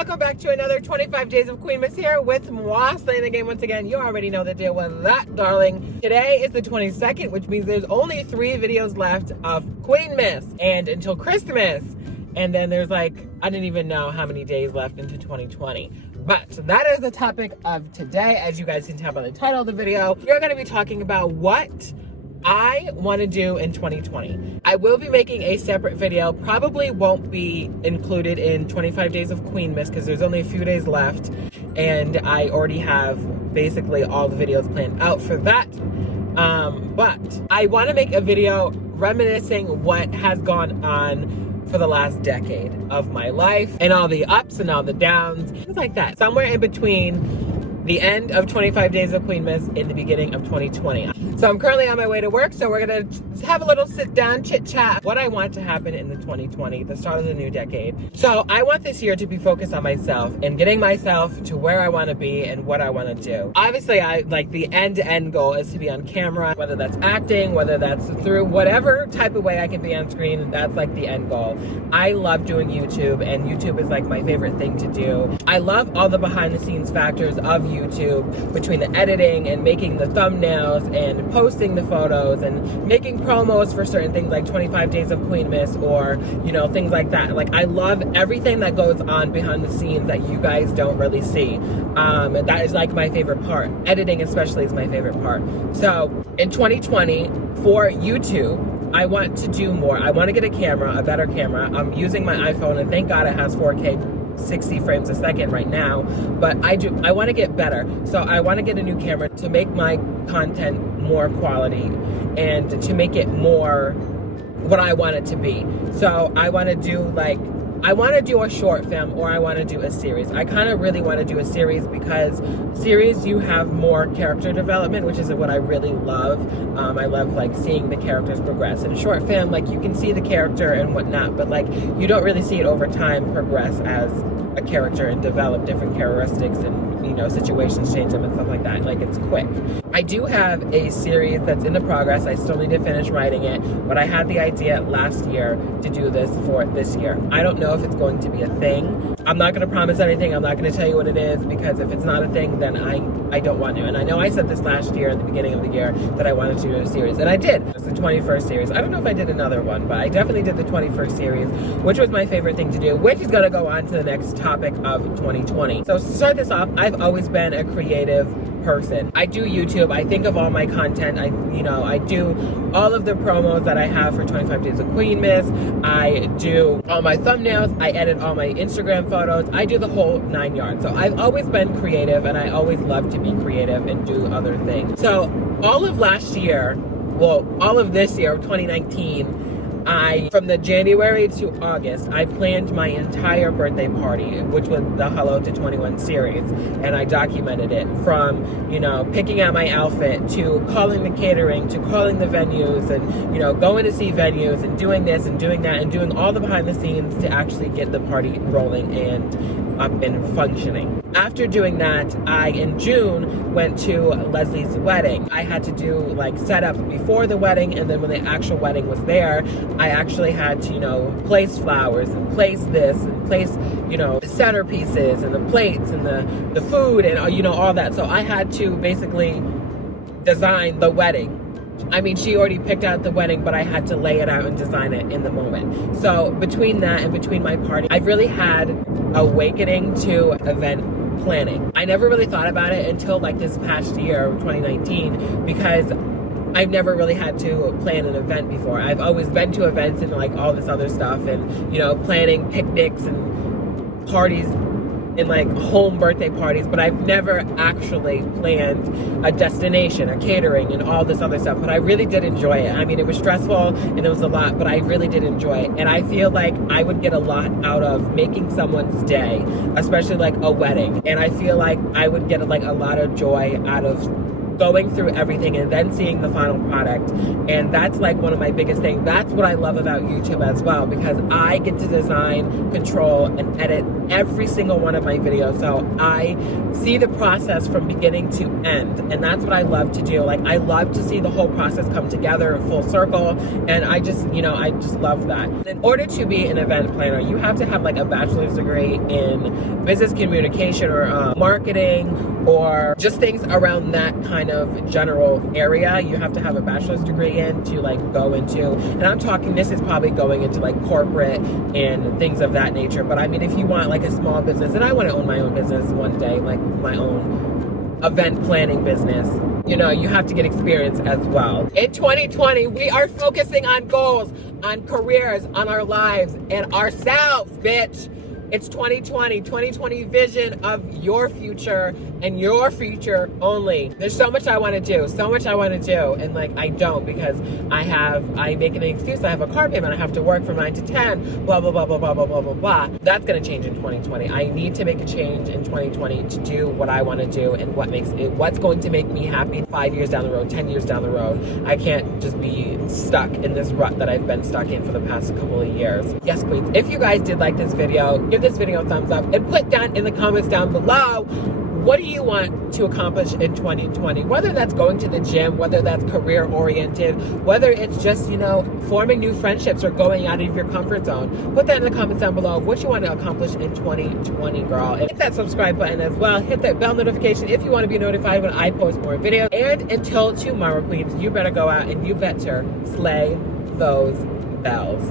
welcome back to another 25 Days of Queenmas here with moi, playing the game once again. You already know the deal with that, darling. Today is the 22nd, which means there's only 3 videos left of Queenmas and until Christmas. And then there's I didn't even know how many days left into 2020. But that is the topic of today. As you guys can tell by the title of the video, we're going to be talking about what I want to do in 2020. I will be making a separate video, probably won't be included in 25 Days of Queenmas because there's only a few days left and I already have basically all the videos planned out for that. But I want to make a video reminiscing what has gone on for the last decade of my life and all the ups and all the downs, things like that. Somewhere in between the end of 25 Days of Queenmas in the beginning of 2020. So I'm currently on my way to work, so we're gonna have a little sit down chit chat. What I want to happen in the 2020, the start of the new decade. So I want this year to be focused on myself and getting myself to where I wanna be and what I wanna do. Obviously, the end goal is to be on camera, whether that's acting, whether that's through whatever type of way I can be on screen, that's the end goal. I love doing YouTube, and YouTube is my favorite thing to do. I love all the behind the scenes factors of YouTube, between the editing and making the thumbnails and posting the photos and making promos for certain things like 25 Days of Queenmas or things like that. I love everything that goes on behind the scenes that you guys don't really see. That is my favorite part. Editing especially is my favorite part. So in 2020 for YouTube, I want to do more. I want to get a camera, a better camera. I'm using my iPhone and thank God it has 4K 60 frames a second right now, but I want to get better. So I want to get a new camera to make my content more quality and to make it more what I want it to be. So I want to do a short film or I want to do a series. I kind of really want to do a series because series you have more character development, which is what I really love. I love seeing the characters progress. In a short film, you can see the character and whatnot, but you don't really see it over time progress as a character and develop different characteristics and situations change them and stuff like that. It's quick. I do have a series that's in the progress. I still need to finish writing it, but I had the idea last year to do this for this year. I don't know if it's going to be a thing. I'm not going to promise anything. I'm not going to tell you what it is because if it's not a thing, then I don't want to. And I know I said this last year at the beginning of the year that I wanted to do a series, and I did. It's the 21st series. I don't know if I did another one, but I definitely did the 21st series, which was my favorite thing to do, which is going to go on to the next topic of 2020. So to start this off, I've always been a creative person. I do YouTube. I think of all my content. I do all of the promos that I have for 25 Days of Queenmas. I do all my thumbnails. I edit all my Instagram photos. I do the whole 9 yards. So I've always been creative and I always love to be creative and do other things. So all of last year, all of this year, 2019, from the January to August, I planned my entire birthday party, which was the Hello to 21 series, and I documented it from, picking out my outfit to calling the catering to calling the venues and, going to see venues and doing this and doing that and doing all the behind the scenes to actually get the party rolling and up and functioning. After doing that, I, in June, went to Leslie's wedding. I had to do setup before the wedding, and then when the actual wedding was there, I actually had to, place flowers and place this and place, the centerpieces and the plates and the food and, all that. So I had to basically design the wedding. I mean, she already picked out the wedding, but I had to lay it out and design it in the moment. So between that and between my party, I've really had awakening to event planning. I never really thought about it until this past year, 2019, because I've never really had to plan an event before. I've always been to events and all this other stuff and, planning picnics and parties and home birthday parties, but I've never actually planned a destination, a catering and all this other stuff. But I really did enjoy it. I mean, it was stressful and it was a lot, but I really did enjoy it. And I feel I would get a lot out of making someone's day, especially a wedding. And I feel I would get a lot of joy out of going through everything and then seeing the final product. And that's like one of my biggest things. That's what I love about YouTube as well, because I get to design, control, and edit every single one of my videos. So I see the process from beginning to end. And that's what I love to do. Like, I love to see the whole process come together in full circle. And I just love that. In order to be an event planner, you have to have like a bachelor's degree in business communication or marketing, or just things around that kind of general area. You have to have a bachelor's degree in to like go into, and I'm talking, this is probably going into like corporate and things of that nature. But I mean, if you want like a small business, and I want to own my own business one day, like my own event planning business, you know, you have to get experience as well. In 2020, we are focusing on goals, on careers, on our lives, and ourselves, bitch. It's 2020 vision of your future and your future only. There's so much I want to do, and like I don't, because I make an excuse. I have a car payment, I have to work from 9 to 10, blah, blah, blah, blah, blah, blah, blah, blah, blah. That's going to change in 2020. I need to make a change in 2020 to do what I want to do and what's going to make me happy 5 years down the road, 10 years down the road. I can't just be stuck in this rut that I've been stuck in for the past couple of years. Yes, queens, if you guys did like this video, give this video a thumbs up and put down in the comments down below, what do you want to accomplish in 2020? Whether that's going to the gym, whether that's career oriented, whether it's just, you know, forming new friendships or going out of your comfort zone. Put that in the comments down below of what you want to accomplish in 2020, girl. And hit that subscribe button as well. Hit that bell notification if you want to be notified when I post more videos. And until tomorrow, queens, you better go out and you better slay those bells.